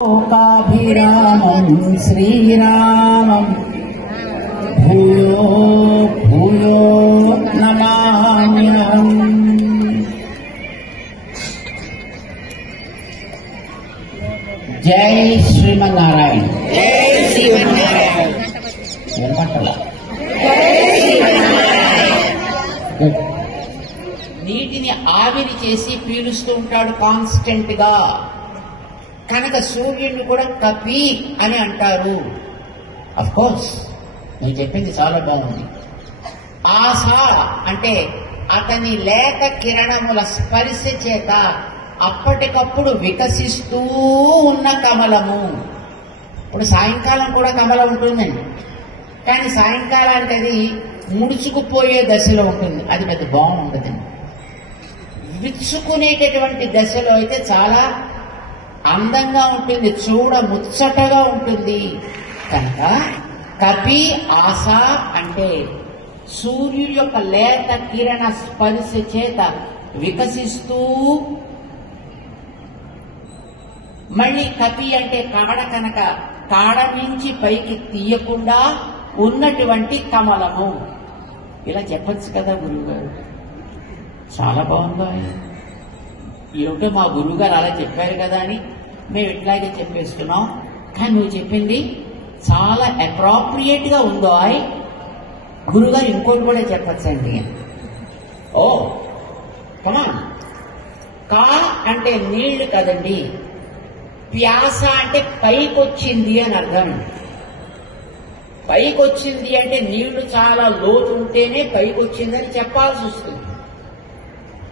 लोकाभिरामं श्रीरामं भूयो भूयो नमाम्यहम्। जय श्रीमन्नारायण। जय श्रीमन्नारायण। నీటిని ఆవిరి చేసి పీలుస్తూ ఉంటాడు కాన్స్టెంట్ గా. కనుక సూర్యుడిని కూడా కపి అని అంటారు. అఫ్ కోర్స్ నేను చెప్పింది చాలా బాగుంది. ఆశ అంటే అతని లేత కిరణముల స్పర్శ చేత అప్పటికప్పుడు వికసిస్తూ ఉన్న కమలము. ఇప్పుడు సాయంకాలం కూడా కమలం ఉంటుందండి, కానీ సాయంకాలానికి అది ముడుచుకుపోయే దశలో ఉంటుంది. అది పెద్ద బాగుంటుందండి. విచ్చుకునేటటువంటి దశలో అయితే చాలా అందంగా ఉంటుంది, చూడ ముచ్చటగా ఉంటుంది. కనుక కపి ఆశ అంటే సూర్యుడి యొక్క లేత కిరణ స్పర్శ చేత వికసిస్తూ, మళ్ళీ కపి అంటే కాడ, కనుక కాడ నుంచి పైకి తీయకుండా ఉన్నటువంటి కమలము. ఇలా చెప్పచ్చు కదా గురువుగారు? చాలా బాగుందా? ఏమిటో మా గురువుగారు అలా చెప్పారు కదా అని మేము ఇట్లాగే చెప్పేస్తున్నాం. కానీ నువ్వు చెప్పింది చాలా అప్రాప్రియేట్ గా ఉందో. గురువుగారు ఇంకోటి కూడా చెప్పచ్చండి. ఓ కమా, కా అంటే నీళ్లు కదండి, ప్యాస అంటే పైకొచ్చింది అని అర్థం. పైకొచ్చింది అంటే నీళ్లు చాలా లోతు ఉంటేనే పైకొచ్చిందని చెప్పాల్సి వస్తుంది.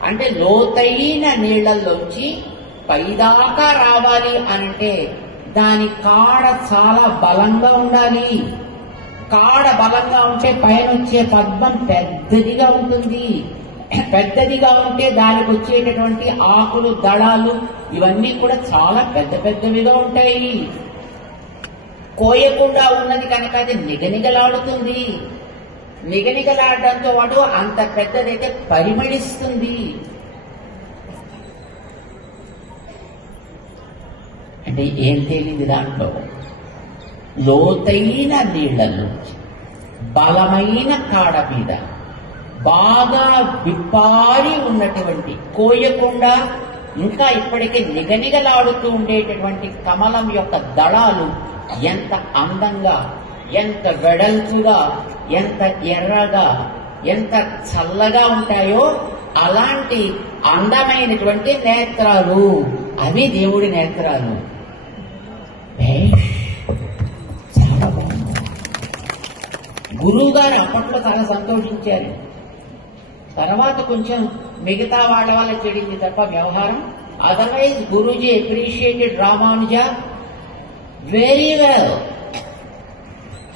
అంటే లోతైన నీళ్లలోంచి పైదాకా రావాలి అనంటే దాని కాడ చాలా బలంగా ఉండాలి. కాడ బలంగా ఉంటే పైన వచ్చే పద్మం పెద్దదిగా ఉంటుంది. పెద్దదిగా ఉంటే దానికి వచ్చేటటువంటి ఆకులు, దళాలు ఇవన్నీ కూడా చాలా పెద్ద పెద్దవిగా ఉంటాయి. కోయకుండా ఉన్నది కనుక అది నిగనిగలాడుతుంది. నిగనిగలాడడంతో పాటు అంత పెద్దదైతే పరిమళిస్తుంది. అంటే ఏం తేలింది దాంట్లో? లోతైన నీళ్లలో బలమైన కాడ మీద బాగా విప్పారి ఉన్నటువంటి, కోయకుండా ఇంకా ఇప్పటికే నిగనిగలాడుతూ ఉండేటటువంటి కమలం యొక్క దళాలు ఎంత అందంగా, ఎంత వెడల్పుగా, ఎంత ఎర్రగా, ఎంత చల్లగా ఉంటాయో అలాంటి అందమైనటువంటి నేత్రాలు అవి దేవుడి నేత్రాలు. చాలా బాగుంది. గురువు గారు అప్పట్లో చాలా సంతోషించారు. తర్వాత కొంచెం మిగతా వాళ్ళ వల్ల చెడింది తప్ప వ్యవహారం. Otherwise Guruji appreciated Ramanuja very well.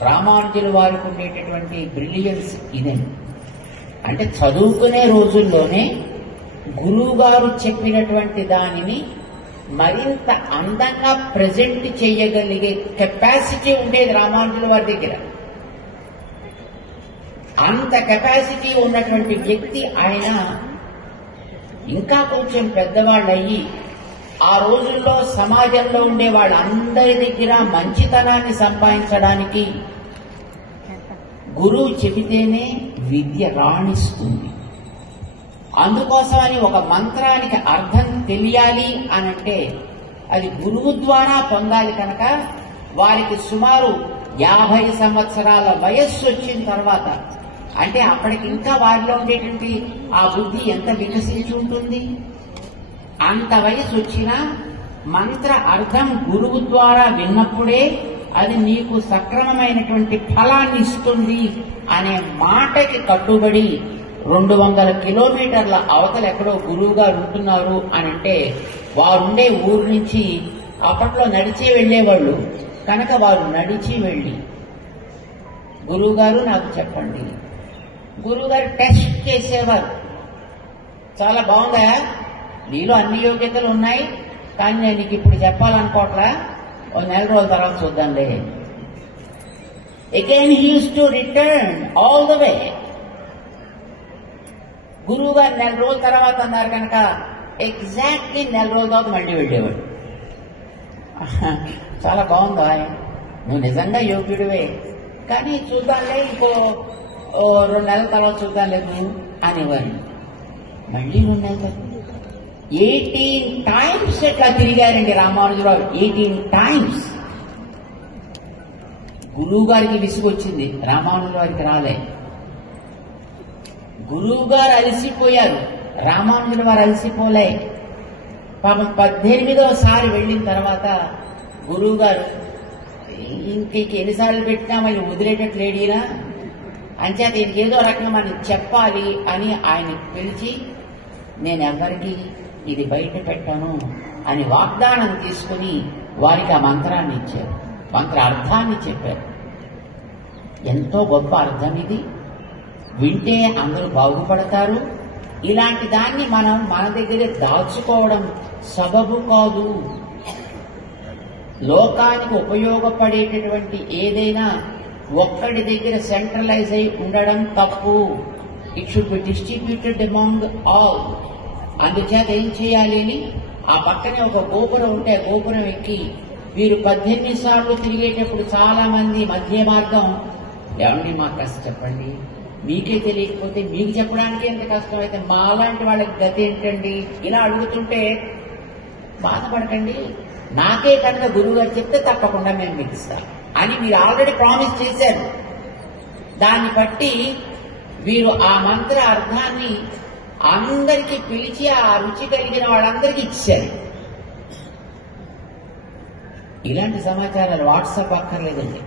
రామానుజుల వారికి ఉండేటటువంటి బ్రిలియన్స్ ఇదే. అంటే చదువుకునే రోజుల్లోనే గురువు గారు చెప్పినటువంటి దానిని మరింత అందంగా ప్రజెంట్ చేయగలిగే కెపాసిటీ ఉండేది రామానుజుల వారి దగ్గర. అంత కెపాసిటీ ఉన్నటువంటి వ్యక్తి ఆయన. ఇంకా కొంచెం పెద్దవాళ్ళు అయ్యి ఆ రోజుల్లో సమాజంలో ఉండే వాళ్ళందరి దగ్గర మంచితనాన్ని సంపాదించడానికి గురువు చెబితేనే విద్య రాణిస్తుంది. అందుకోసమని ఒక మంత్రానికి అర్థం తెలియాలి అనంటే అది గురువు ద్వారా పొందాలి. కనుక వారికి సుమారు 50 సంవత్సరాల వయస్సు వచ్చిన తర్వాత, అంటే అప్పటికి ఇంకా వారిలో ఉండేటువంటి ఆ బుద్ధి ఎంత వికసించి ఉంటుంది. అంత వయసు వచ్చినా మంత్ర అర్థం గురువు ద్వారా విన్నప్పుడే అది నీకు సక్రమమైనటువంటి ఫలాన్ని ఇస్తుంది అనే మాటకి కట్టుబడి 200 కిలోమీటర్ల అవతల ఎక్కడో గురువు గారు ఉంటున్నారు అనంటే వారుండే ఊరు నుంచి అప్పట్లో నడిచి వెళ్లేవాళ్ళు. కనుక వారు నడిచి వెళ్ళి గురువు గారు నాకు చెప్పండి. గురువు గారు టెస్ట్ చేసేవారు. చాలా బాగుందా, నీలో అన్ని యోగ్యతలు ఉన్నాయి, కానీ నేను నీకు ఇప్పుడు చెప్పాలనుకోవట్లా, ఓ నెల రోజుల తర్వాత చూద్దాంలే. Again he used to written all the way. గురువు గారు నెల రోజుల తర్వాత అన్నారు కనుక ఎగ్జాక్ట్లీ నెల రోజుల తర్వాత మళ్ళీ వెళ్ళేవాడు. చాలా బాగుందా, నువ్వు నిజంగా యోగ్యుడివే, కానీ చూద్దాంలే, ఇంకో 2 నెలల తర్వాత చూద్దాంలే నువ్వు అనేవారు. మళ్ళీ 2 నెలల 18 times ఎట్లా తిరిగారండి రామానుజరావు. 18 times. గురువు గారికి విసుగు వచ్చింది, రామానుజు గారికి రాలే. గురువు గారు అలసిపోయారు, రామానుజుల వారు అలసిపోలే. పాపం 18వసారి వెళ్ళిన తర్వాత గురువు గారు ఇంక ఎన్నిసార్లు పెట్టినా మరి వదిలేటట్లు లేడీనా, అంచేత ఏదో రకంగా మనం చెప్పాలి అని ఆయన పిలిచి, నేను ఎవరికి ఇది బయట పెట్టాను అని వాగ్దానం తీసుకుని వారికి ఆ మంత్రాన్ని ఇచ్చారు, మంత్ర అర్థాన్ని చెప్పారు. ఎంతో గొప్ప అర్థం ఇది, వింటే అందరూ బాగుపడతారు. ఇలాంటి దాన్ని మనం మన దగ్గరే దాచుకోవడం సబబు కాదు. లోకానికి ఉపయోగపడేటటువంటి ఏదైనా ఒక్కడి దగ్గర సెంట్రలైజ్ అయి ఉండడం తప్పు. It should be distributed among all. అందుచేత ఏం చేయాలి అని, ఆ పక్కనే ఒక గోపురం ఉంటే గోపురం ఎక్కి వీరు 18 సార్లు తిరిగేటప్పుడు చాలా మంది మధ్య మార్గం, ఏమండి మాకు కాస్త చెప్పండి, మీకే తెలియకపోతే మీకు చెప్పడానికి ఎంత కష్టం అయితే మాలాంటి వాళ్ళకి గతి ఏంటండి, ఇలా అడుగుతుంటే బాధపడకండి, నాకే కనుక గురువు గారు చెప్తే తప్పకుండా మేము మీకు ఇస్తాం అని మీరు ఆల్రెడీ ప్రామిస్ చేశారు. దాన్ని బట్టి వీరు ఆ మంత్ర అర్థాన్ని అందరికీ పిలిచి ఆ రుచి కలిగిన వాళ్ళందరికీ ఇచ్చారు. ఇలాంటి సమాచారాలు వాట్సాప్ అక్కర్లేదండి,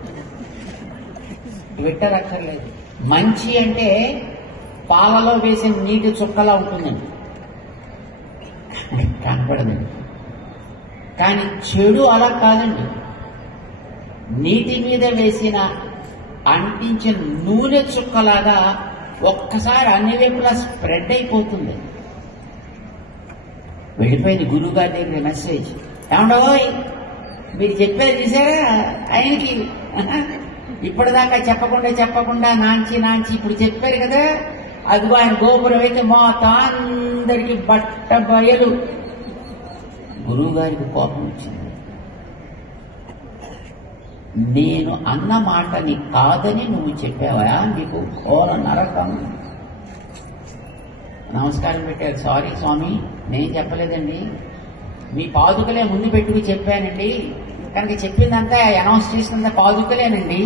ట్విట్టర్ అక్కర్లేదు. మంచి అంటే పాలలో వేసిన నీటి చుక్కలా ఉంటుందండి, కనపడదండి. కానీ చెడు అలా కాదండి, నీటి మీద వేసిన అంటించిన నూనె చుక్కలాగా ఒక్కసారి అన్ని వైపులా స్ప్రెడ్ అయిపోతుంది. వెళ్ళిపోయింది గురువు గారి దగ్గర మెసేజ్, ఏమండోయ్ మీరు చెప్పేది చూసారా ఆయనకి, ఇప్పటిదాకా చెప్పకుండా నాంచి ఇప్పుడు చెప్పారు కదా, అదిగో ఆయన గోపురం అయితే మొత్తం అందరికి బట్ట బయలు. గురువు గారికి కోపం వచ్చింది, నేను అన్న మాటని కాదని నువ్వు చెప్పావా, నీకు ఘోర నరకం. నమస్కారం పెట్టారు, సారీ స్వామి నేను చెప్పలేదండి, మీ పాదుకలే ముందు పెట్టుకు చెప్పానండి, కనుక చెప్పిందంతా అనౌన్స్ చేసిందంతా పాదుకలేనండి.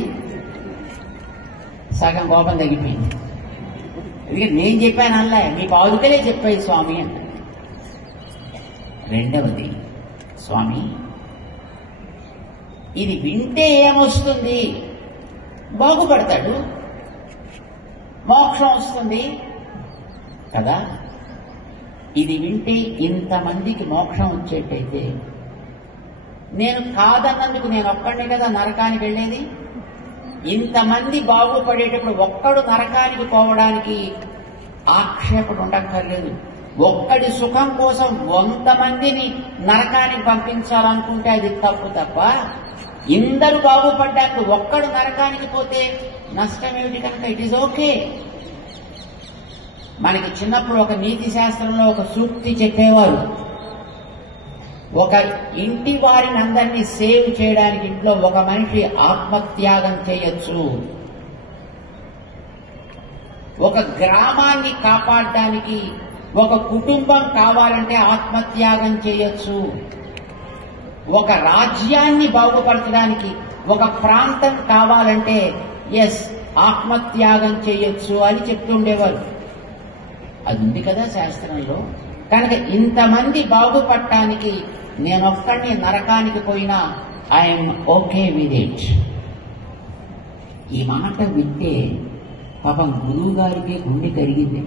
సగం కోపం తగ్గిపోయింది. ఎందుకంటే నేను చెప్పాను అల్లా, మీ పాదుకలే చెప్పాయి స్వామి అంట. రెండవది, స్వామి ఇది వింటే ఏమొస్తుంది, బాగుపడతాడు, మోక్షం వస్తుంది కదా. ఇది వింటే ఇంతమందికి మోక్షం వచ్చేటైతే నేను కాదన్నందుకు నేను ఒక్కడే కదా నరకానికి వెళ్ళేది. ఇంతమంది బాగుపడేటప్పుడు ఒక్కడు నరకానికి పోవడానికి ఆక్షేపణ ఉండక్కర్లేదు. ఒక్కడి సుఖం కోసం 100 మందిని నరకానికి పంపించాలనుకుంటే అది తప్పు తప్ప, ఇందరూ బాగుపడ్డానికి ఒక్కడు నరకానికి పోతే నష్టం ఏమిటి? కనుక ఇట్ ఈజ్ ఓకే. మనకి చిన్నప్పుడు ఒక నీతి శాస్త్రంలో ఒక సూక్తి చెప్పేవారు, ఒక ఇంటి వారిని అందరినీ సేవ్ చేయడానికి ఇంట్లో ఒక మనిషి ఆత్మత్యాగం చేయొచ్చు, ఒక గ్రామాన్ని కాపాడడానికి ఒక కుటుంబం కావాలంటే ఆత్మత్యాగం చేయొచ్చు, ఒక రాజ్యాన్ని బాగుపరచడానికి ఒక ప్రాంతం కావాలంటే ఆత్మత్యాగం చేయొచ్చు అని చెప్తుండేవారు. అది ఉంది కదా శాస్త్రంలో. కనుక ఇంతమంది బాగుపడటానికి నేనొక్కడిని నరకానికి పోయినా ఐఎమ్ ఓకే విత్ ఇట్. ఈ మాట వింటే పాపం గురువు గారికి గుండె కరిగింది.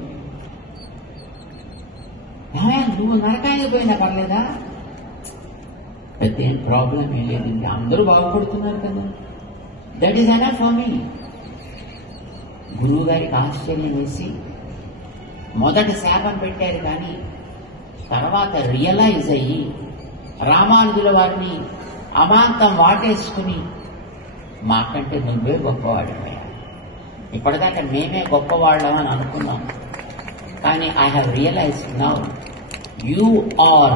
నువ్వు నరకానికి పోయినా పర్లేదా, పెద్ద ఏం ప్రాబ్లం ఏం లేదండి, అందరూ బాగుపడుతున్నారు కదా, that is enough for me. గురువు గారికి ఆశ్చర్యం వేసి మొదట శాపం పెట్టారు, కానీ తర్వాత రియలైజ్ అయ్యి రామానుజుల వారిని అమాంతం వాటేసుకుని మాకంటే నువ్వే గొప్పవాడిపోయా, ఇప్పటిదాకా మేమే గొప్పవాళ్ళం అని అనుకున్నాం, కానీ I have realised now you are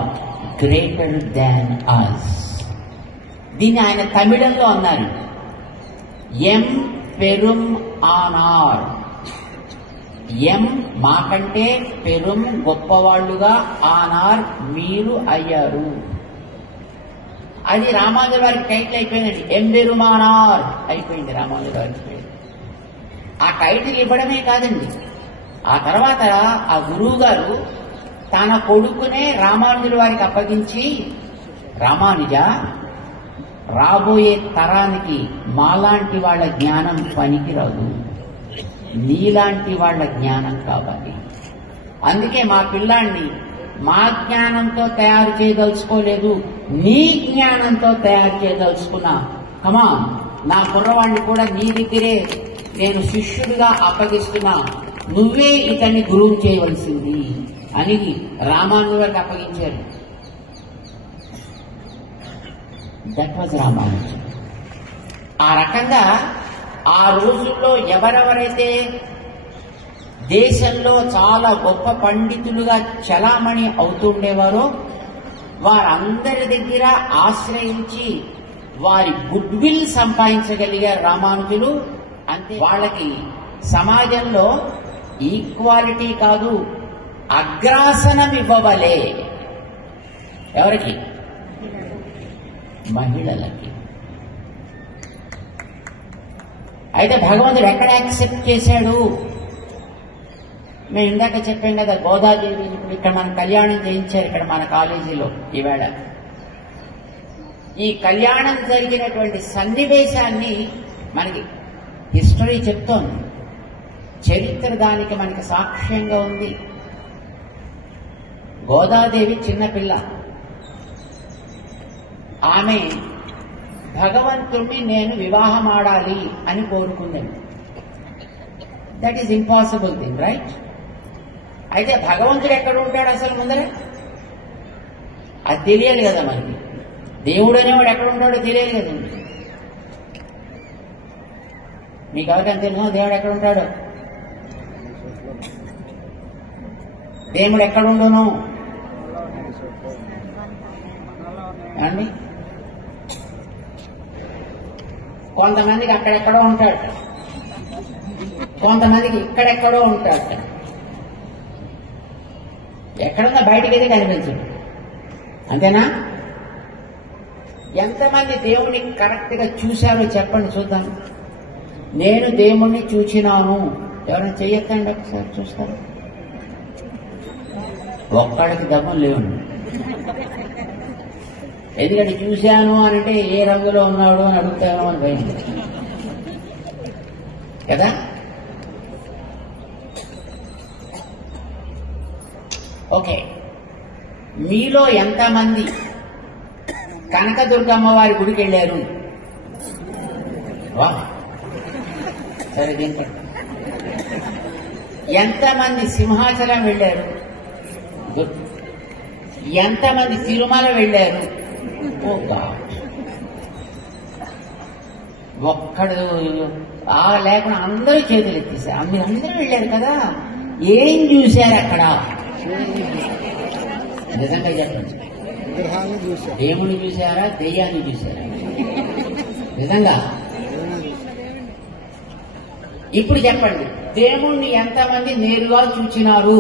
greater than us. దీన్ని ఆయన తమిళంలో అన్నారు, ఎం పెరుం ఆనార్. ఎం మాకంటే, పెరుం గొప్పవాళ్లుగా, ఆనార్ మీరు అయ్యారు. అది రామానుజుల వారికి టైటిల్ అయిపోయిందండి. ఎంబెరుమానార్ అయిపోయింది రామానుజుల వారికి పేరు. ఆ టైటిల్ ఇవ్వడమే కాదండి, ఆ తర్వాత ఆ గురువు గారు తన కొడుకునే రామానుజుల వారికి అప్పగించి, రామానుజ, రాబోయే తరానికి మాలాంటి వాళ్ళ జ్ఞానం పనికిరాదు, నీలాంటి వాళ్ళ జ్ఞానం కావాలి. అందుకే మా పిల్లాన్ని మా జ్ఞానంతో తయారు చేయదలుచుకోలేదు, నీ జ్ఞానంతో తయారు చేయదలుచుకున్నా. కమా, నా కుర్రవాణ్ణి కూడా నీ దగ్గరే నేను శిష్యుడిగా అప్పగిస్తున్నా, నువ్వే ఇతన్ని గురువు చేయవలసింది అని రామానుజుల వారికి అప్పగించారు. That was Ramanujam. ఆ రకంగా ఆ రోజుల్లో ఎవరెవరైతే దేశంలో చాలా గొప్ప పండితులుగా చలామణి అవుతుండేవారో వారందరి దగ్గర ఆశ్రయించి వారి గుడ్ విల్ సంపాదించగలిగారు రామానుజులు. అంతే, వాళ్ళకి సమాజంలో ఈక్వాలిటీ కాదు, అగ్రాసనం ఇవ్వవలే. ఎవరికి? మహిళలకి. అయితే భగవంతుడు ఎక్కడ యాక్సెప్ట్ చేశాడు? మేము ఇందాక చెప్పాం కదా, గోదాదేవి ఇప్పుడు ఇక్కడ మన కళ్యాణం చేయించారు ఇక్కడ మన కాలేజీలో ఈవేళ. ఈ కళ్యాణం జరిగినటువంటి సన్నివేశాన్ని మనకి హిస్టరీ చెప్తోంది, చరిత్ర దానికి మనకి సాక్ష్యంగా ఉంది. గోదాదేవి చిన్నపిల్ల, ఆమె భగవంతుణ్ణి నేను వివాహం ఆడాలి అని కోరుకుందండి. That is impossible thing, right? అయితే భగవంతుడు ఎక్కడ ఉంటాడు అసలు ముందర? అది తెలియాలి కదా మనకి. దేవుడు అనేవాడు ఎక్కడ ఉంటాడో తెలియాలి కదండి. మీకు ఎవరికైనా తెలుసు దేవుడు ఎక్కడ ఉంటాడు? దేవుడు ఎక్కడ ఉండును అండి? కొంతమందికి అక్కడెక్కడో ఉంటాడు, కొంతమందికి ఇక్కడెక్కడో ఉంటాడు. ఎక్కడున్నా బయటికైతే కనిపించడు, అంతేనా? ఎంతమంది దేవుణ్ణి కరెక్ట్ గా చూశారో చెప్పండి చూద్దాం. నేను దేవుణ్ణి చూచినాను, ఎవరైనా చెయ్యొద్దండి ఒకసారి చూస్తారు. ఒక్కడికి దమ్మం లేవండి. ఎందుకంటే చూశాను అని అంటే ఏ రంగులో ఉన్నాడు అని అడుగుతాను అని భయం కదా. ఓకే, మీలో ఎంతమంది కనకదుర్గమ్మ వారి గుడికి వెళ్ళారు? వా, సరే దీంట్లో ఎంతమంది సింహాచలం వెళ్ళారు? ఎంతమంది తిరుమల వెళ్ళారు? ఓ గాడ్, ఒక్కడు లేకుండా అందరూ చేతులు ఎత్తేసారు. మీరందరూ వెళ్ళారు కదా, ఏం చూశారు అక్కడ? నిజంగా చెప్పండి, దేవుని చూశారా, దెయ్యాన్ని చూశారా? నిజంగా ఇప్పుడు చెప్పండి, దేవుణ్ణి ఎంతమంది నేరుగా చూచినారు?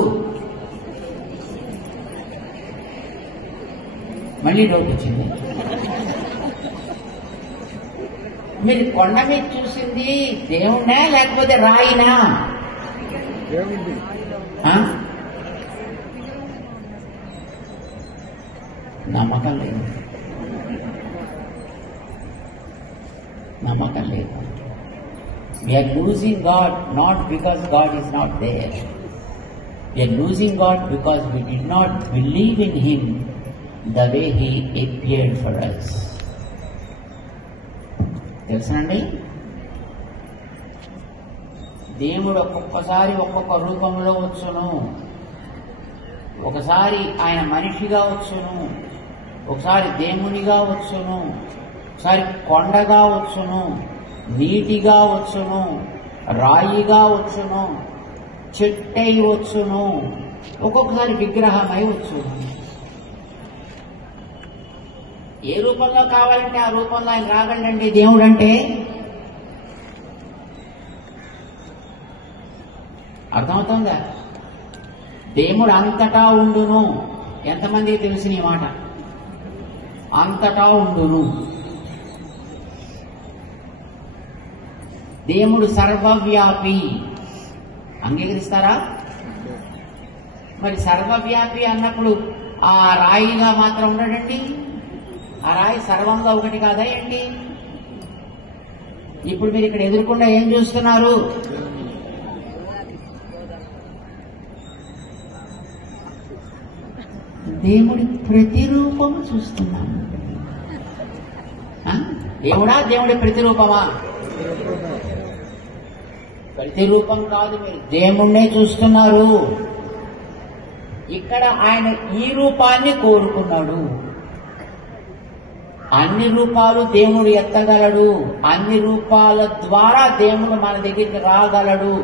మళ్ళీ డౌట్ వచ్చింది. మీరు కొండ మీద చూసింది దేవుణ్ణా లేకపోతే రాయినా? నమ్మకం లేదు, నమ్మకం లేదు. We are losing God not because God is not there. We are losing God because we did not believe in Him the way He appeared for us. తెలుసండి, దేవుడు ఒక్కొక్కసారి ఒక్కొక్క రూపంలో వచ్చును. ఒకసారి ఆయన మనిషిగా వచ్చును, ఒకసారి దేవునిగా వచ్చును, ఒకసారి కొండగా వచ్చును, నీటిగా వచ్చును, రాయిగా వచ్చును, చెట్టై వచ్చును, ఒక్కొక్కసారి విగ్రహమై వచ్చును. ఏ రూపంలో కావాలంటే ఆ రూపంలో ఆయన రాగలండి దేవుడు అంటే. అర్థమవుతుందా? దేవుడు అంతటా ఉండును. ఎంతమందికి తెలిసిన ఈ మాట? అంతటా ఉండును. దేవుడు సర్వవ్యాపి. అంగీకరిస్తారా? మరి సర్వవ్యాపి అన్నప్పుడు ఆ రాయిగా మాత్రం ఉండడండి. ఆ రాయి సర్వంగా ఒకటి కాదా ఏంటి? ఇప్పుడు మీరు ఇక్కడ ఎదుర్కొండా ఏం చూస్తున్నారు? దేవుడి ప్రతిరూపం చూస్తున్నాము. దేవుడా దేవుడి ప్రతిరూపమా? ప్రతిరూపం కాదు, మీరు దేవుణ్ణే చూస్తున్నారు. ఇక్కడ ఆయన ఈ రూపాన్ని కోరుకున్నాడు. అన్ని రూపాలు దేవుడు ఎత్తగలడు. అన్ని రూపాల ద్వారా దేవుడు మన దగ్గరికి రాగలడు.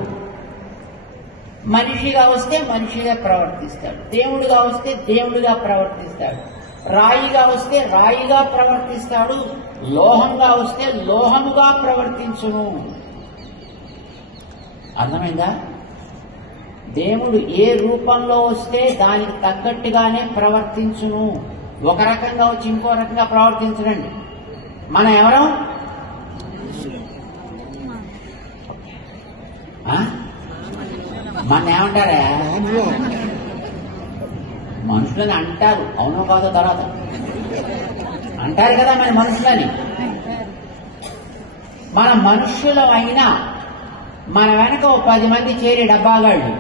మనిషిగా వస్తే మనిషిగా ప్రవర్తిస్తాడు, దేవుడిగా వస్తే దేవుడిగా ప్రవర్తిస్తాడు, రాయిగా వస్తే రాయిగా ప్రవర్తిస్తాడు, లోహంగా వస్తే లోహముగా ప్రవర్తించును. అర్థమైందా? దేవుడు ఏ రూపంలో వస్తే దానికి తగ్గట్టుగానే ప్రవర్తించును. ఒక రకంగా వచ్చి ఇంకో రకంగా ప్రవర్తించడండి. మనం ఎవరం? మన ఏమంటారా? మనుషులని అంటారు, అవునో కాదో తర్వాత అంటారు కదా మన మనుషులని. మన మనుషులం అయినా మన వెనక 10 మంది చేరి డబ్బాగాళ్ళు,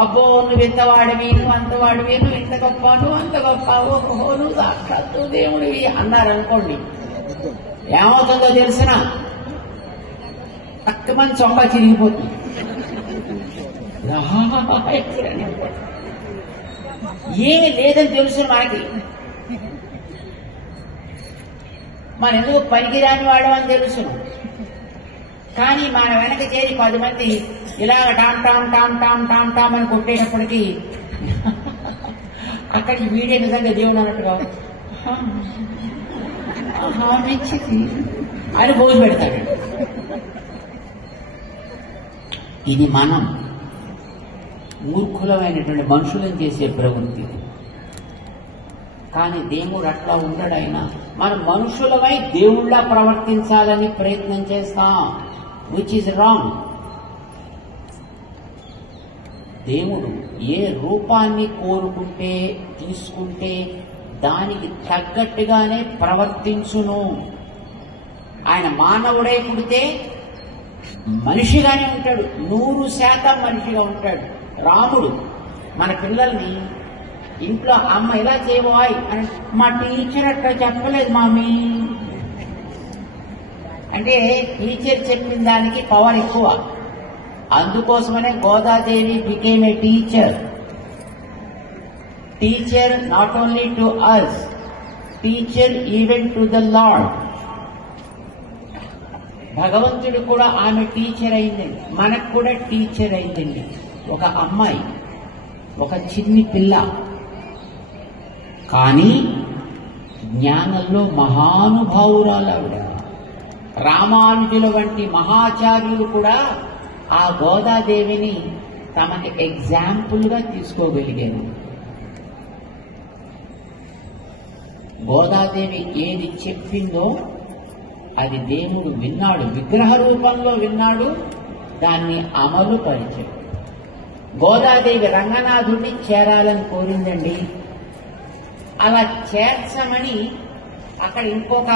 అబ్బో నువ్వు ఇంతవాడివి, నువ్వు అంతవాడివి, నువ్వు ఇంత గొప్ప, నువ్వు అంత గొప్ప, ఓహో నువ్వు సాక్షాత్తు దేవుడివి అన్నారనుకోండి, ఏమవుతుందో తెలిసిన తక్కువ మంది చొంగా చిరిగిపోతుంది. ఏమి లేదని తెలుసు మనకి. మన ఎందుకు పనికిరాని వాడు అని తెలుసు. కానీ మన వెనక చేరి 10 మంది ఇలాగ Tom Tom Tom Tom Tom Tom అని కొట్టేటప్పటికీ అక్కడికి వీడే నిజంగా దేవుడు అన్నట్టుగా అని భోజనం పెడతాడు. ఇది మనం మూర్ఖులమైనటువంటి మనుషులను చేసే ప్రవృత్తి. కానీ దేవుడు అట్లా ఉండడు. ఆయన మనం మనుషులమై దేవుళ్ళ ప్రవర్తించాలని ప్రయత్నం చేస్తాం, విచ్ ఈజ్ రాంగ్. దేవుడు ఏ రూపాన్ని కోరుకుంటే తీసుకుంటే దానికి తగ్గట్టుగానే ప్రవర్తించును. ఆయన మానవుడై పుడితే మనిషిగానే ఉంటాడు, 100% మనిషిగా ఉంటాడు. రాముడు మన పిల్లల్ని ఇంట్లో అమ్మ ఇలా చేయబోయ్ అని, మా టీచర్ అట్లా చెప్పలేదు మామీ అంటే టీచర్ చెప్పిన దానికి పవర్ ఎక్కువ. అందుకోసమనే Godadevi became a teacher. Teacher not only to us, teacher even to the lord. భగవంతుడు కూడా ఆమె టీచర్ అయిందండి, మనకు కూడా టీచర్ అయిందండి. ఒక అమ్మాయి, ఒక చిన్ని పిల్ల, కానీ జ్ఞానంలో మహానుభావురాలు ఆవిడ. రామానుజుల వంటి మహాచార్యులు కూడా ఆ గోదాదేవిని తమకి ఎగ్జాంపుల్ గా తీసుకోగలిగారు. గోదాదేవి ఏది చెప్పిందో అది దేవుడు విన్నాడు, విగ్రహ రూపంలో విన్నాడు, దాన్ని అమలు పరిచాడు. గోదాదేవి రంగనాథుడిని చేరాలని కోరిందండి. అలా చేర్చమని అక్కడ ఇంకొక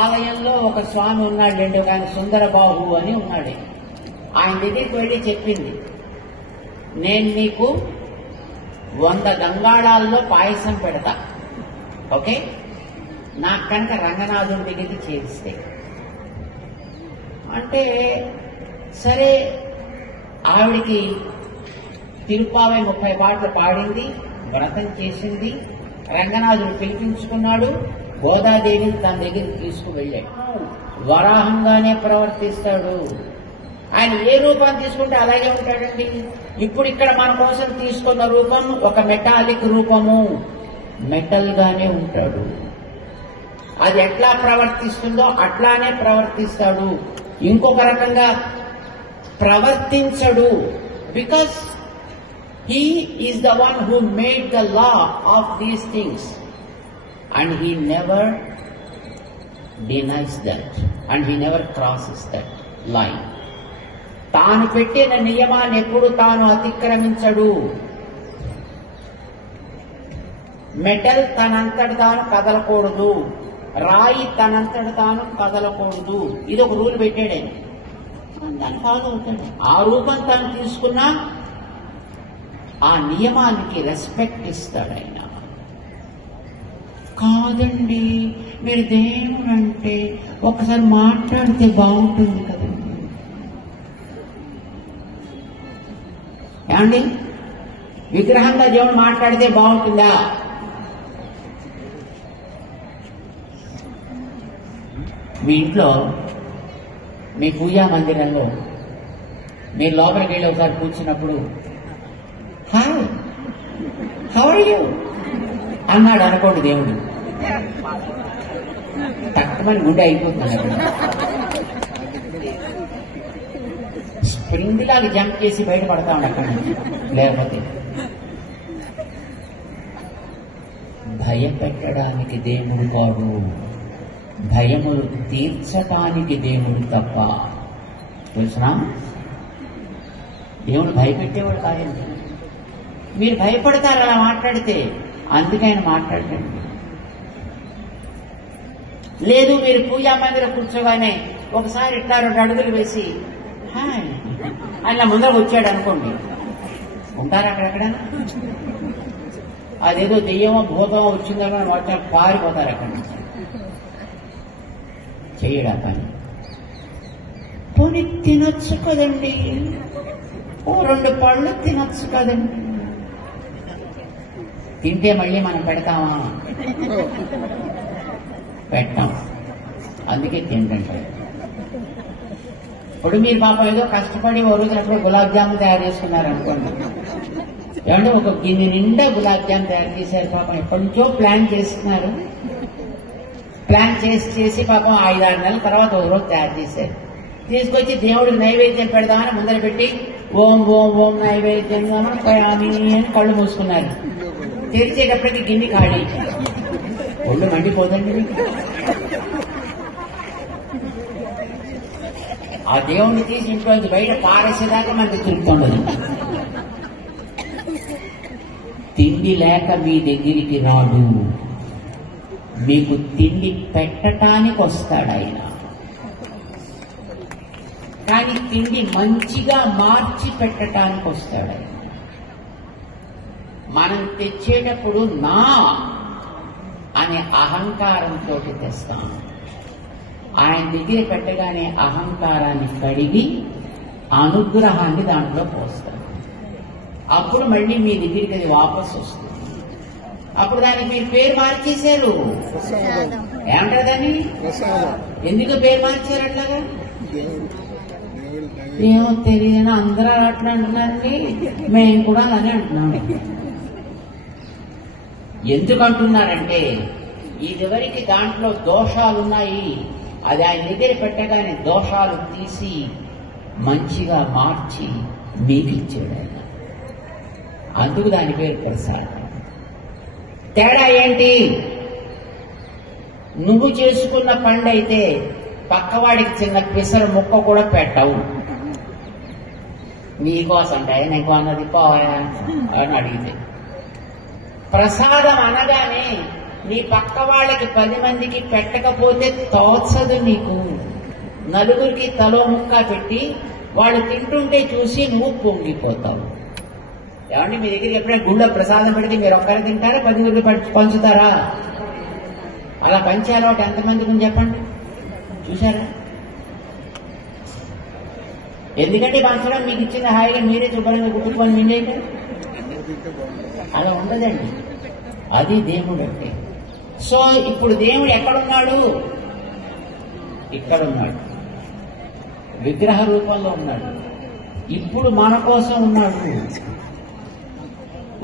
ఆలయంలో ఒక స్వామి ఉన్నాడండి, ఒక ఆయన సుందరబాహు అని ఉన్నాడు. ఆయన దగ్గరికి వెళ్ళి చెప్పింది, నేను నీకు 100 గంగాళాల్లో పాయసం పెడతా, ఓకే, నాకు కనుక రంగనాథుడి దగ్గరికి చేరిస్తే. అంటే సరే, ఆవిడికి తిరుపావై 30 పాటలు పాడింది, వ్రతం చేసింది. రంగనాథుడు పిలిపించుకున్నాడు, గోదాదేవిని తన దగ్గరికి తీసుకువెళ్ళాడు. వరాహంగానే ప్రవర్తిస్తాడు ఆయన. ఏ రూపాన్ని తీసుకుంటే అలాగే ఉంటాడండి. ఇప్పుడు ఇక్కడ మన కోసం తీసుకున్న రూపం ఒక మెటాలిక్ రూపము, మెటల్ గానే ఉంటాడు. అది ఎట్లా ప్రవర్తిస్తుందో అట్లానే ప్రవర్తిస్తాడు, ఇంకొక రకంగా ప్రవర్తించడు. Because he is the one who made the law of these things and he never denies that and he never crosses that line. తాను పెట్టిన నియమాన్ని ఎప్పుడు తాను అతిక్రమించడు. మెటల్ తనంతటి తాను కదలకూడదు, రాయి తనంతటి తాను కదలకూడదు. ఇది ఒక రూల్ పెట్టాడు ఆయన, దాన్ని ఫాలో అవుతాడు. ఆ రూపం తను తీసుకున్నా ఆ నియమానికి రెస్పెక్ట్ ఇస్తాడు ఆయన. కాదండి మీరు దేవుడు అంటే ఒకసారి మాట్లాడితే బాగుంటుంది కదండి. ఏమండి, విగ్రహంగా దేవుడు మాట్లాడితే బాగుంటుందా? మీ ఇంట్లో మీ పూజా మందిరంలో మీరు లోపలికి వెళ్ళి ఒకసారి కూర్చున్నప్పుడు హాయ్ హౌ ఆర్ యూ అన్నాడు అనుకోండి, దేవుడు తక్కువని గుండె అయిపోతున్నాడు. స్ప్రింగ్ లాగా జంప్ చేసి బయటపడతా ఉండి అక్కడ నుంచి. లేకపోతే భయపెట్టడానికి దేవుడు కాదు, భయములు తీర్చటానికి దేవుడు తప్ప. తెలుసునా, దేవుడు భయపెట్టేవాడు కాదండి. మీరు భయపడతారు అలా మాట్లాడితే, అందుకే ఆయన మాట్లాడండి. లేదు మీరు పూజా మందిరం కూర్చోగానే ఒకసారి ఇట్లా 2 అడుగులు వేసి హాయ్ అలా ముందర వచ్చాడు అనుకోండి, ఉంటారు అక్కడెక్కడ? అదేదో దెయ్యమో భూతమో వచ్చిందో వచ్చా పారిపోతారు అక్కడి నుంచి. చేయడా పని. పోనీ తినొచ్చు కదండి, ఓ 2 పళ్ళు తినొచ్చు కదండి. తింటే మళ్ళీ మనం పెడతామా? పెట్టాం, అందుకే తింటుంటాం. ఇప్పుడు మీరు పాపం ఏదో కష్టపడి ఓ రోజు అప్పుడు గులాబ్ జామున్ తయారు చేసుకున్నారు అనుకోండి, ఏమంటే ఒక గిన్నె నిండా గులాబ్ జామున్ తయారు చేశారు. పాపం ఎప్పటి నుంచో ప్లాన్ చేస్తున్నారు. ప్లాన్ చేసి పాపం 5-6 నెలల తర్వాత ఒక రోజు తయారు చేశారు. తీసుకొచ్చి దేవుడికి నైవేద్యం పెడదామని ముందర పెట్టి ఓం ఓం ఓం నైవేద్యం అని కళ్ళు మూసుకున్నారు. తెరిచేటప్పటికి గిన్నె ఖాళీ. ఒళ్ళు మండిపోదండి. ఆ దేవుణ్ణి తీసి ఇంట్లోంచి బయట పారేసేదాకా మనకి తిరుగుతుండదు. తిండి లేక మీ దగ్గరికి రాడు, మీకు తిండి పెట్టటానికి వస్తాడు ఆయన. కానీ తిండి మంచిగా మార్చి పెట్టడానికి వస్తాడు ఆయన. మనం తెచ్చేటప్పుడు నా అనే అహంకారంతో తెస్తాం. ఆయన దగ్గర పెట్టగానే అహంకారాన్ని కడిగి అనుగ్రహాన్ని దాంట్లో పోస్తాం. అప్పుడు మళ్ళీ మీ దగ్గరికి అది వాపసు వస్తుంది. అప్పుడు దానికి మీరు పేరు మార్చేశారు. ఏమంటారు దాన్ని? ఎందుకు పేరు మార్చారు అట్లాగా? ఏమో తెలియదు, అందరూ అట్లా అంటున్నారండి, మేము కూడా అలానే అంటున్నాము. ఎందుకంటున్నారంటే ఇదివరకు దాంట్లో దోషాలున్నాయి, అది ఆయన దగ్గర పెట్టగానే దోషాలు తీసి మంచిగా మార్చి మీకు ఇచ్చాడు ఆయన. అందుకు దాని పేరు ప్రసాదం. తేడా ఏంటి? నువ్వు చేసుకున్న పండైతే పక్కవాడికి చిన్న పిసర ముక్క కూడా పెట్టవు. నీకోసం అంటే నీకు అన్నది పోయా అని అడిగితే. ప్రసాదం అనగానే నీ పక్క వాళ్ళకి 10 మందికి పెట్టకపోతే తోచదు నీకు. నలుగురికి తలో ముక్క పెట్టి వాళ్ళు తింటుంటే చూసి నువ్వు పొంగిపోతావు. ఏమంటే మీ దగ్గరికి ఎప్పుడైనా గుళ్ళో ప్రసాదం పెడితే మీరు ఒక్కరే తింటారా, 10 మందికి పంచుతారా? అలా పంచే అలవాటు ఎంతమందికి ఉంది చెప్పండి, చూసారా? ఎందుకంటే పంచడం మీకు ఇచ్చిన హాయిగా మీరే శుభ్రంగా కుట్టుకొని మిండేట అలా ఉండదండి. అది దేవుడు అంటే. సో ఇప్పుడు దేవుడు ఎక్కడున్నాడు? ఇక్కడున్నాడు, విగ్రహ రూపంలో ఉన్నాడు. ఇప్పుడు మన కోసం ఉన్నాడు.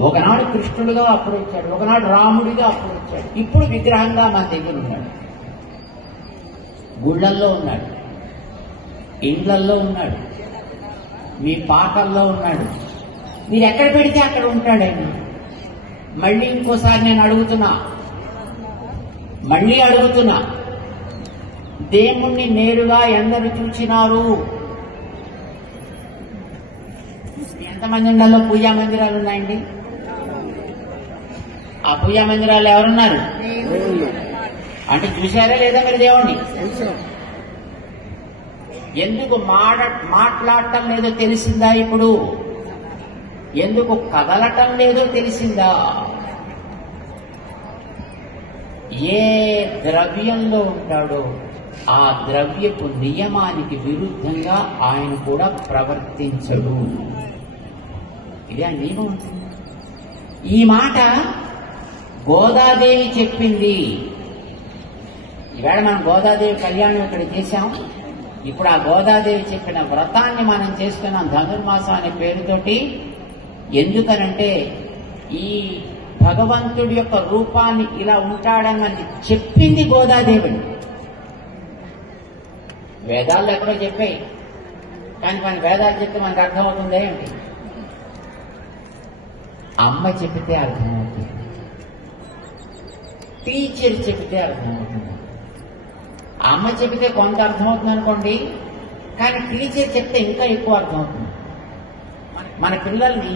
ఒకనాడు కృష్ణుడిగా అప్పుడు వచ్చాడు, ఒకనాడు రాముడిగా అప్పుడు వచ్చాడు, ఇప్పుడు విగ్రహంగా మన దగ్గర ఉన్నాడు. గుళ్ళల్లో ఉన్నాడు, ఇండ్లల్లో ఉన్నాడు, మీ పాటల్లో ఉన్నాడు. మీరు ఎక్కడ పెడితే అక్కడ ఉంటాడు ఆయన. మళ్ళీ ఇంకోసారి నేను మళ్ళీ అడుగుతున్నా, దేవుణ్ణి నేరుగా ఎందరు చూచినారు? ఎంతమంది ఉండాలో పూజా మందిరాలు ఉన్నాయండి? ఆ పూజా మందిరాలు ఎవరున్నారు? అంటే చూశారా లేదా మీరు దేవుణ్ణి? ఎందుకు మాట్లాడటం లేదో తెలిసిందా? ఇప్పుడు ఎందుకు కదలటం లేదో తెలిసిందా? ఏ ద్రవ్యంలో ఉంటాడో ఆ ద్రవ్యపు నియమానికి విరుద్ధంగా ఆయన కూడా ప్రవర్తించడు. ఇదే నియమం. ఈ మాట గోదాదేవి చెప్పింది. ఈవేళ మనం గోదాదేవి కళ్యాణం ఇక్కడ చేశాం. ఇప్పుడు ఆ గోదాదేవి చెప్పిన వ్రతాన్ని మనం చేస్తున్నాం ధనుర్మాసం అనే పేరుతోటి. ఎందుకనంటే ఈ భగవంతుడి యొక్క రూపాన్ని ఇలా ఉంటాడని మనకి చెప్పింది గోదాదేవి. వేదాల్లో ఎక్కడో చెప్పాయి, కానీ మన వేదాలు చెప్తే మనకు అర్థమవుతుందే ఏంటి? అమ్మ చెప్తే అర్థమవుతుంది, టీచర్ చెప్తే అర్థమవుతుంది. అమ్మ చెబితే కొంత అర్థమవుతుంది అనుకోండి, కానీ టీచర్ చెప్తే ఇంకా ఎక్కువ అర్థమవుతుంది. మన పిల్లల్ని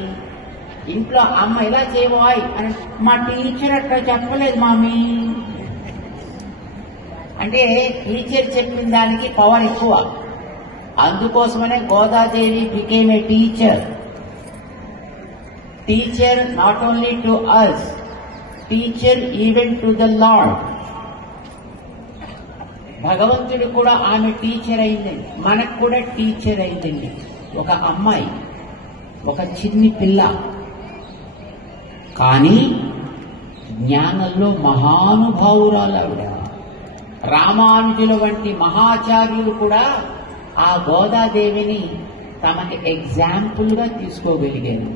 ఇంట్లో అమ్మ ఇలా చేయబోయ్ అని, మా టీచర్ అట్లా చెప్పలేదు మామీ అంటే టీచర్ చెప్పిన దానికి పవర్ ఎక్కువ. అందుకోసమనే Godadevi became a teacher. Teacher not only to us, teacher even to the lord. భగవంతుడు కూడా ఆమె టీచర్ అయిందండి, మనకు కూడా టీచర్ అయిందండి. ఒక అమ్మాయి, ఒక చిన్ని పిల్ల, కానీ జ్ఞానంలో మహానుభావురాలు ఆవిడ. రామానుజుల వంటి మహాచార్యులు కూడా ఆ గోదాదేవిని తమకి ఎగ్జాంపుల్ గా తీసుకోగలిగారు.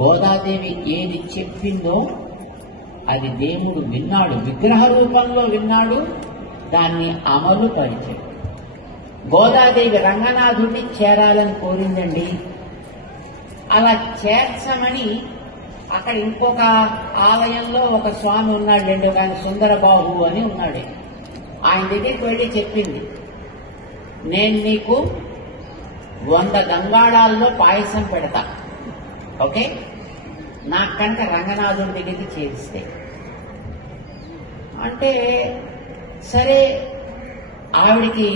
గోదాదేవి ఏది చెప్పిందో అది దేవుడు విన్నాడు, విగ్రహ రూపంలో విన్నాడు, దాన్ని అమలు పరిచాడు. గోదాదేవి రంగనాథుడిని చేరాలని కోరిందండి. అలా చేర్చమని అక్కడ ఇంకొక ఆలయంలో ఒక స్వామి ఉన్నాడు, ఆయన సుందరబాహు అని ఉన్నాడు. ఆయన దగ్గరికి వెళ్ళి చెప్పింది, నేను నీకు 100 గంగాళాల్లో పాయసం పెడతా, ఓకే, నాకు కనుక రంగనాథుడి దగ్గరికి చేరిస్తే. అంటే సరే, ఆవిడికి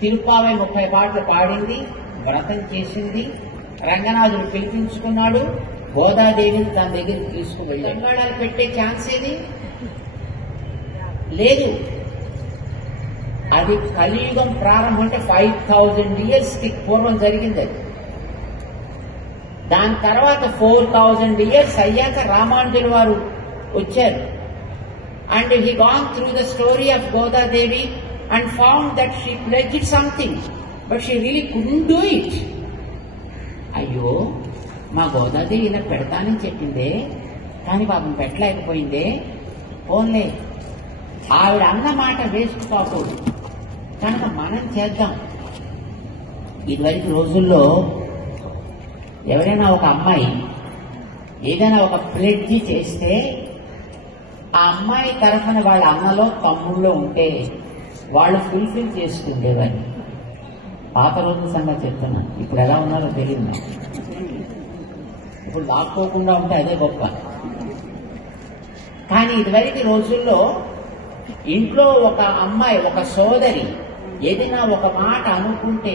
తిరుపావై 30 పాటలు పాడింది, వ్రతం చేసింది. రంగనాథుడు పిలిపించుకున్నాడు, గోదాదేవిని తన దగ్గరికి తీసుకువెళ్ళి గంగాళాలు పెట్టే ఛాన్స్ ఏది లేదు. అది కలియుగం ప్రారంభం అంటే 5000 years పూర్వం జరిగింది అది. దాని తర్వాత 4000 years అయ్యాక రామానుజుల వారు వచ్చారు. And he gone through the story of Godadevi and found that she pledged something, but she really couldn't do it. అయ్యో, మా గోదాదేవి ఇలా పెడతానని చెప్పిందే, కానీ పాపం పెట్టలేకపోయిందే. పోన్లే, ఆవిడ అన్న మాట వేస్ట్ కాకూడదు కనుక మనం చేద్దాం. ఇదివరకు రోజుల్లో ఎవరైనా ఒక అమ్మాయి ఏదైనా ఒక ప్లెడ్జి చేస్తే ఆ అమ్మాయి తరఫున వాళ్ళ అన్నలో తమ్ముళ్ళో ఉంటే వాళ్ళు ఫుల్ఫిల్ చేసుకుండేవారు. పాత రోజుల సంగతి చెప్తున్నా, ఇప్పుడు ఎలా ఉన్నారో తెలియదు నాకు. ఇప్పుడు లాక్కోకుండా ఉంటే అదే గొప్ప. కానీ ఇదివరకు రోజుల్లో ఇంట్లో ఒక అమ్మాయి, ఒక సోదరి ఏదైనా ఒక మాట అనుకుంటే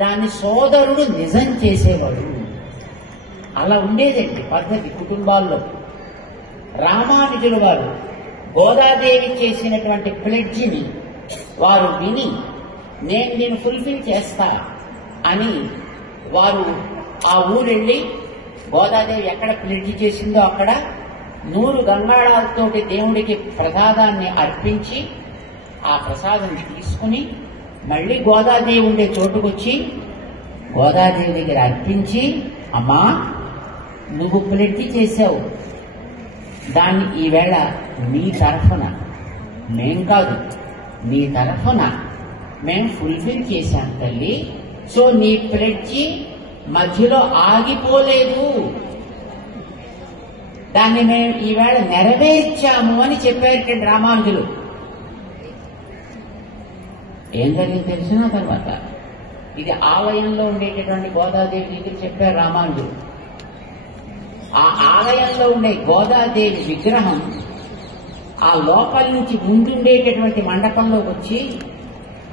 దాన్ని సోదరుడు నిజం చేసేవాడు. అలా ఉండేదండి పద్ధతి కుటుంబాల్లో. రామానుజుల వారు గోదాదేవి చేసినటువంటి ప్లెడ్జిని వారు విని, నేను ఫుల్ఫిల్ చేస్తా అని వారు ఆ ఊరెళ్ళి గోదాదేవి ఎక్కడ ప్లెడ్జి చేసిందో అక్కడ 100 గంగాళాలతోటి దేవుడికి ప్రసాదాన్ని అర్పించి ఆ ప్రసాదాన్ని తీసుకుని మళ్ళీ గోదాదేవి ఉండే చోటుకొచ్చి గోదాదేవి దగ్గర అర్పించి, అమ్మా నువ్వు ప్లెడ్జి చేశావు, దాన్ని ఈవేళ నీ తరఫున, మేం కాదు, నీ తరఫున మేము ఫుల్ఫిల్ చేశాం తల్లి. సో నీ ప్లెడ్జి మధ్యలో ఆగిపోలేదు, దాన్ని మేము ఈవేళ నెరవేర్చాము అని చెప్పారు రామానుజులు. ఏం జరిగింది తెలిసిన తర్వాత ఇది ఆలయంలో ఉండేటటువంటి గోదాదేవి దగ్గర చెప్పారు రామానుజులు. ఆ ఆలయంలో ఉండే గోదాదేవి విగ్రహం ఆ లోపల నుంచి ముందుండేటటువంటి మండపంలోకి వచ్చి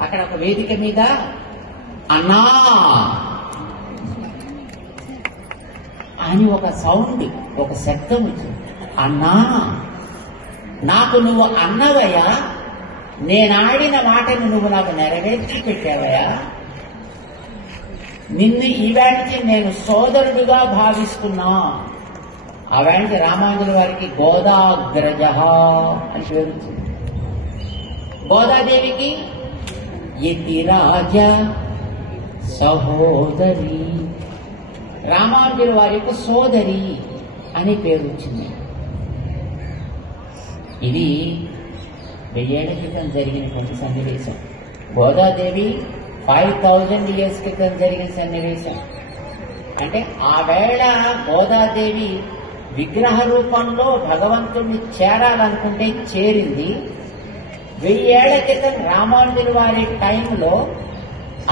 అక్కడ ఒక వేదిక మీద అన్నా అని ఒక సౌండ్, ఒక శబ్దం వచ్చింది. అన్నా, నాకు నువ్వు అన్నవయ్యా, నేనాడిన మాటను నువ్వు నాకు నెరవేర్చి పెట్టావయ్యా, నిన్ను ఈవేళకి నేను సోదరుడుగా భావిస్తున్నా. ఆవేళకి రామానుజుల వారికి గోదాగ్రజ అని పేరు వచ్చింది. గోదాదేవికి యతిరాజ సహోదరి, రామానుజుల వారి యొక్క సోదరి అని పేరు వచ్చింది. ఇది 1000 ఏళ్ల క్రితం జరిగినటువంటి సన్నివేశం. గోదాదేవి 5000 years క్రితం జరిగిన సన్నివేశం. అంటే ఆ వేళ గోదాదేవి విగ్రహ రూపంలో భగవంతుడిని చేరాలనుకుంటే చేరింది. 1000 ఏళ్ల క్రితం రామానుజుల వారి టైంలో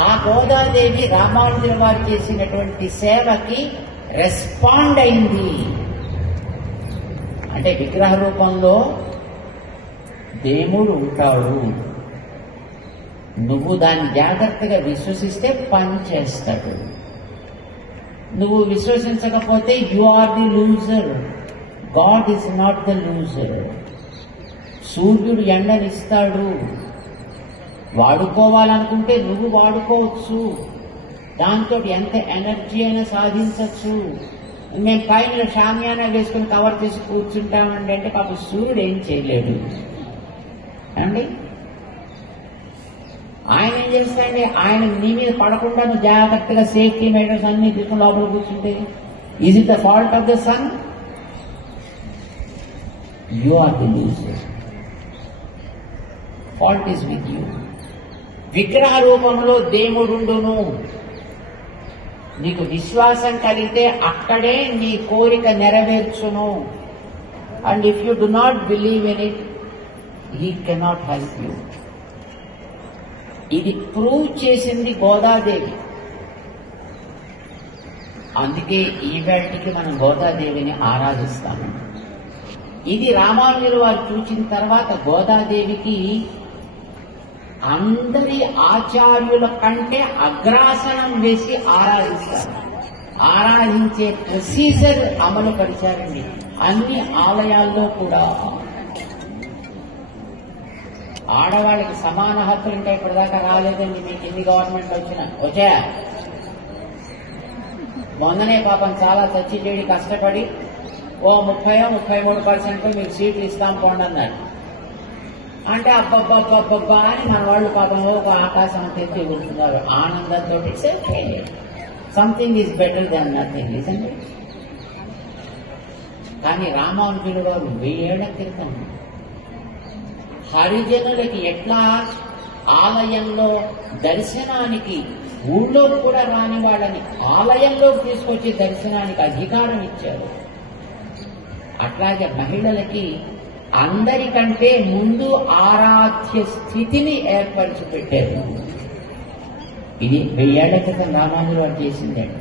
ఆ గోదాదేవి రామానుజుల వారు చేసినటువంటి సేవకి రెస్పాండ్ అయింది. అంటే విగ్రహ రూపంలో దేవుడు ఉంటాడు, నువ్వు దాన్ని జాగ్రత్తగా విశ్వసిస్తే పని చేస్తాడు, నువ్వు విశ్వసించకపోతే you are the loser, God is not the loser. సూర్యుడు ఎండనిస్తాడు, వాడుకోవాలనుకుంటే నువ్వు వాడుకోవచ్చు, దాంతో ఎంత ఎనర్జీ అయినా సాధించవచ్చు. మేము పైన షామియానా వేసుకుని కవర్ చేసి కూర్చుంటామండి అంటే పాప సూర్యుడు ఏం చేయలేడు అండి. ఆయన ఏం చేస్తాడండి, ఆయన నీ మీద పడకుండా నువ్వు జాగ్రత్తగా సేఫ్టీ మెజర్స్ అన్ని తీసుకుని లోపల కూర్చుంటే is it the fault of the sun? You are the loser, fault is with you. విగ్రహ రూపంలో దేవుడుండును, నీకు విశ్వాసం కలిగితే అక్కడే నీ కోరిక నెరవేర్చును. And if you do not believe in it, he cannot help you. ఇది ప్రూవ్ చేసింది గోదాదేవి. అందుకే ఈవేళకి మనం గోదాదేవిని ఆరాధిస్తాము. ఇది రామానుజుల వారు చూసిన తర్వాత గోదాదేవికి అందరి ఆచార్యుల కంటే అగ్రాసనం వేసి ఆరాధిస్తారు. ఆరాధించే ప్రొసీజర్ అమలు పరిచారండి అన్ని ఆలయాల్లో కూడా. ఆడవాళ్ళకి సమాన హక్కులు ఇంకా ఇప్పటిదాకా రాలేదండి. మీకు ఎన్ని గవర్నమెంట్ వచ్చా మొన్ననే పాపం చాలా చచ్చిచేడి కష్టపడి ఓ 30-33% మీకు సీట్లు ఇస్తాం పోండి అన్నారు. అంటే అబ్బబ్బబ్బబ్బబ్బా అని మన వాళ్ళు పాపం ఒక ఆకాశం తెచ్చి కూర్చున్నారు ఆనందంతో. It's okay, something is better than nothing, isn't it? కానీ రామానుజులు గారు 1000 ఏళ్ల క్రితం హరిజనులకి ఎట్లా ఆలయంలో దర్శనానికి, ఊళ్ళో కూడా రాని వాళ్ళని ఆలయంలో తీసుకొచ్చి దర్శనానికి అధికారం ఇచ్చారు, అట్లాగే మహిళలకి అందరికంటే ముందు ఆరాధ్య స్థితిని ఏర్పరిచి పెట్టారు. ఇది 1000 ఏళ్ల క్రితం రామానుజులు వారు చేసిందండి.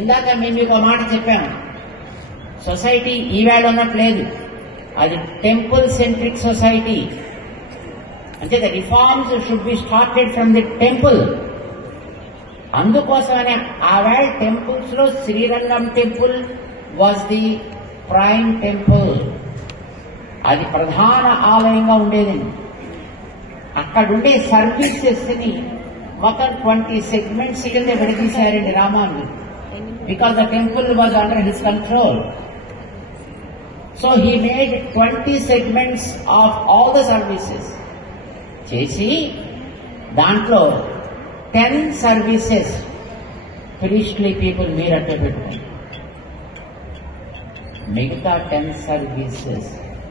ఇందాక మేము మీకు ఒక మాట చెప్పాము, సొసైటీ ఈవేళ ఉన్నట్లేదు, అది టెంపుల్ సెంట్రిక్ సొసైటీ. అంటే the reforms should be started from the temple. అందుకోసమనే ఆవేళ టెంపుల్స్ లో Srirangam temple was the prime temple, అది ప్రధాన ఆలయంగా ఉండేదండి. అక్కడుండే సర్వీసెస్ ని మొత్తం 20 segments కింద విడదీశారండి Ramanujulu, because the temple was under his control. So he made 20 segments of all the services చేసి దాంట్లో 10 services ప్రీస్ట్లీ పీపుల్ మీరట్టే పెట్టారు, మిగతా 10 services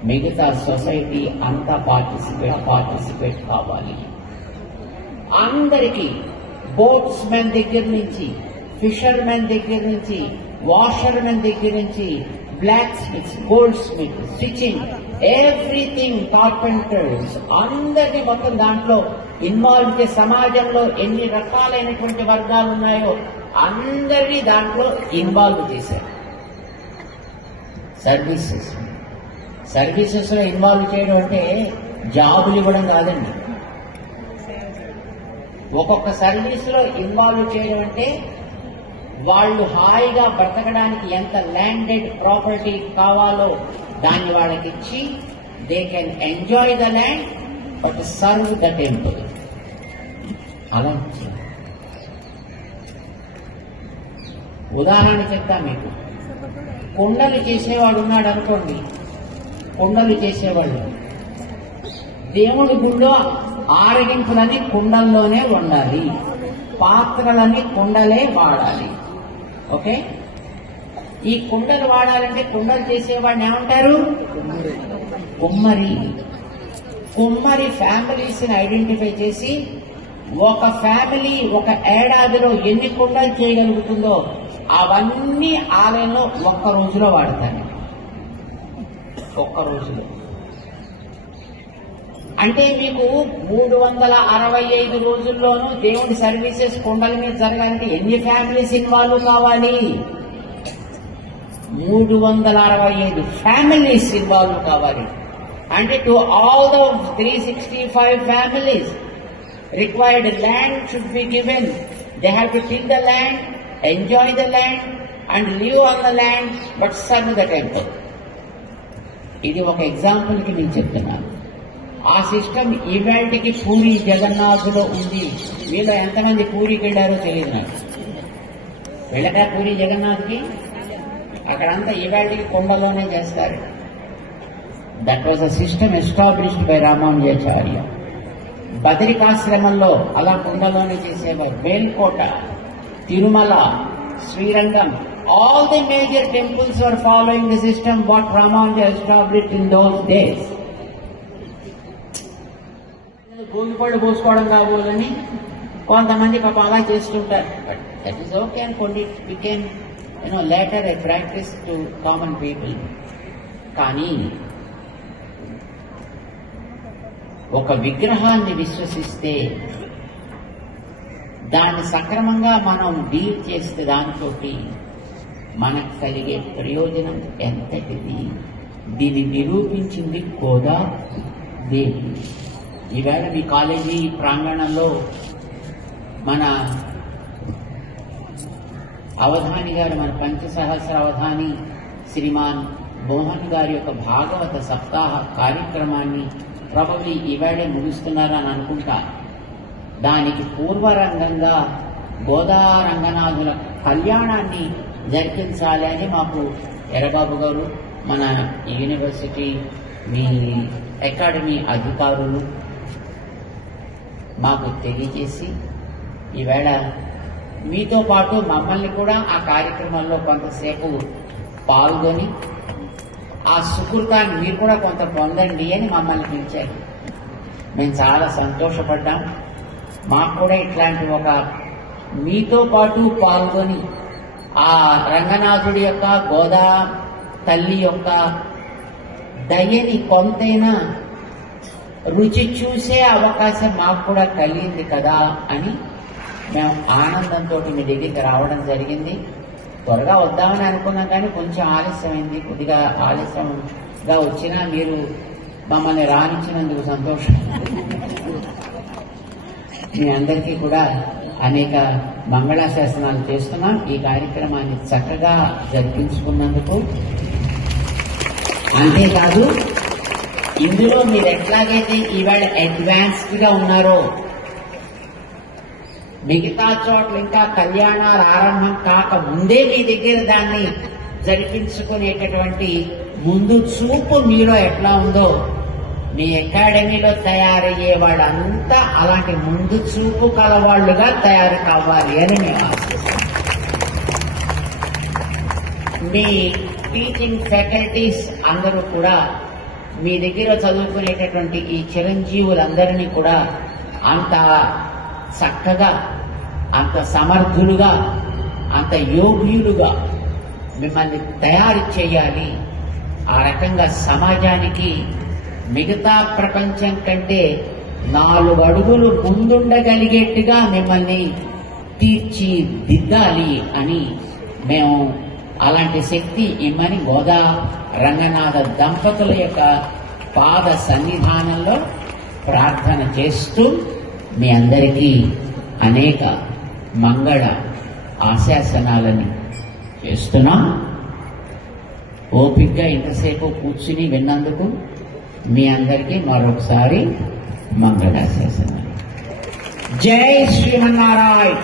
మిగతా సొసైటీ అంతా పార్టిసిపేట్ కావాలి. అందరికీ బోట్స్ మెన్ దగ్గర నుంచి, ఫిషర్ మెన్ దగ్గర నుంచి, వాషర్ మెన్ దగ్గర నుంచి, blacksmiths, goldsmith, stitching, everything, carpenters, అందరినీ మొత్తం దాంట్లో ఇన్వాల్వ్ చేసి సమాజంలో ఎన్ని రకాలైనటువంటి వర్గాలు ఉన్నాయో అందరినీ దాంట్లో ఇన్వాల్వ్ చేశారు. సర్వీసెస్ లో ఇన్వాల్వ్ చేయడం అంటే జాబులు ఇవ్వడం కాదండి. ఒక్కొక్క సర్వీస్ లో ఇన్వాల్వ్ చేయడం అంటే వాళ్ళు హాయిగా బ్రతకడానికి ఎంత ల్యాండెడ్ ప్రాపర్టీ కావాలో దాన్ని వాళ్ళకి ఇచ్చి they can enjoy the land but serve the temple. అలా ఉదాహరణ చెప్తా మీకు. కుండలు చేసేవాడు ఉన్నాడు అనుకోండి, కుండలు చేసేవాళ్ళు దేవుడి గుళ్ళో ఆరగింపులన్నీ కుండల్లోనే ఉండాలి, పాత్రలన్నీ కుండలే వాడాలి. ఓకే, ఈ కుండలు వాడాలంటే కుండలు చేసేవాడిని ఏమంటారు? కుమ్మరి. కుమ్మరి ఫ్యామిలీస్ ని ఐడెంటిఫై చేసి ఒక ఫ్యామిలీ ఒక ఏడాదిలో ఎన్ని కుండలు చేయగలుగుతుందో అవన్నీ ఆలయంలో ఒక్క రోజులో వాడతాను. ఒక్క రోజులో అంటే మీకు 365 రోజుల్లోనూ దేవుడి సర్వీసెస్ కుండల మీద జరగాలంటే ఎన్ని ఫ్యామిలీస్ ఇన్వాల్వ్ కావాలి? 365 ఫ్యామిలీస్ ఇన్వాల్వ్ కావాలి. అంటే to all the 365 families required land should be given. They have to till the land, enjoy the land and live on the land but serve the temple. ఇది ఒక example కి నేను చెప్తున్నాను. ఆ system ఈవేళకి puri జగన్నాథ్లో ఉంది. మీలో ఎంతమంది పూరికి వెళ్ళారో తెలియదు నాకు. వెళ్ళగా పూరి జగన్నాథ్కి అక్కడంతా ఈవేళకి కుండలోనే చేస్తారు. That was a system established by Ramanujacharya. బదరికాశ్రమంలో అలా కుండలోనే చేసేవారు. వేల్కోట, Tirumala, Srirangam, all the major temples were following the system what Ramanuja established in those days. భూమిపళ్ళు పోసుకోవడం కావాలని కొంతమంది పాప అలా చేస్తుంటారు. బట్ దట్ ఈస్ ఓకే అనుకోండి. We can later a practice to common people. కానీ ఒక విగ్రహాన్ని విశ్వసిస్తే దాన్ని సక్రమంగా మనం డీల్ చేస్తే దాంతో మనకు కలిగే ప్రయోజనం ఎంతటిది? దీన్ని నిరూపించింది గోదాదేవి. ఈవేళ మీ కాలేజీ ప్రాంగణంలో మన అవధాని గారు, మన పంచసహస్ర అవధాని శ్రీమాన్ మోహన్ గారి యొక్క భాగవత సప్తాహ కార్యక్రమాన్ని ప్రాబబ్లీ ఈవేళే ముగిస్తున్నారని అనుకుంటా. దానికి పూర్వరంగంగా గోదా రంగనాథుల కళ్యాణాన్ని జరిపించాలి అని మాకు ఎర్రబాబు గారు, మన యూనివర్సిటీ, మీ అకాడమీ అధికారులు మాకు తెలియజేసి ఈవేళ మీతో పాటు మమ్మల్ని కూడా ఆ కార్యక్రమంలో కొంతసేపు పాల్గొని ఆ సుకృతాన్ని మీరు కూడా కొంత పొందండి అని మమ్మల్ని పిలిచారు. మేము చాలా సంతోషపడ్డాం. మాకు కూడా ఇట్లాంటి ఒక మీతో పాటు పాల్గొని ఆ రంగనాథుడి యొక్క, గోదా తల్లి యొక్క దయని కొంతైనా రుచి చూసే అవకాశం మాకు కూడా కలిగింది కదా అని మేము ఆనందంతో మీ దగ్గరికి రావడం జరిగింది. త్వరగా వద్దామని అనుకున్నాం కానీ కొంచెం ఆలస్యమైంది. కొద్దిగా ఆలస్యంగా వచ్చినా మీరు మమ్మల్ని రానిచ్చినందుకు సంతోషం. మీ అందరికీ కూడా అనేక మంగళాశాసనాలు చేస్తున్నాం. ఈ కార్యక్రమాన్ని చక్కగా జరిపించుకున్నందుకు. అంతేకాదు ఇందులో మీరు ఎట్లాగైతే ఈవేళ అడ్వాన్స్డ్ గా ఉన్నారో మిగతా చోట్ల ఇంకా కళ్యాణాలు ఆరంభం కాక ముందే మీ దగ్గర దాన్ని జరిపించుకునేటటువంటి ముందు చూపు మీలో ఎట్లా ఉందో మీ అకాడమీలో తయారయ్యే వాళ్ళంతా అలాంటి ముందు చూపు కలవాళ్లుగా తయారు కావాలి అని మేము ఆశిస్తాం. మీ టీచింగ్ ఫ్యాకల్టీస్ అందరూ కూడా మీ దగ్గర చదువుకునేటటువంటి ఈ చిరంజీవులందరినీ కూడా అంత చక్కగా, అంత సమర్థులుగా, అంత యోగ్యులుగా మిమ్మల్ని తయారు చేయాలి. ఆ రకంగా సమాజానికి మిగతా ప్రపంచం కంటే 4 అడుగులు ముందుండగలిగేట్టుగా మిమ్మల్ని తీర్చిదిద్దాలి అని మేము అలాంటి శక్తి ఇమ్మని గోదా రంగనాథ దంపతుల యొక్క పాద సన్నిధానంలో ప్రార్థన చేస్తూ మీ అందరికీ అనేక మంగళ ఆశాసనాలని చేస్తున్నాం. ఓపికగా ఇంతసేపు కూర్చుని విన్నందుకు మీ అందరికీ మరొకసారి మంగళాశాసనాలు. జై శ్రీమన్నారాయణ.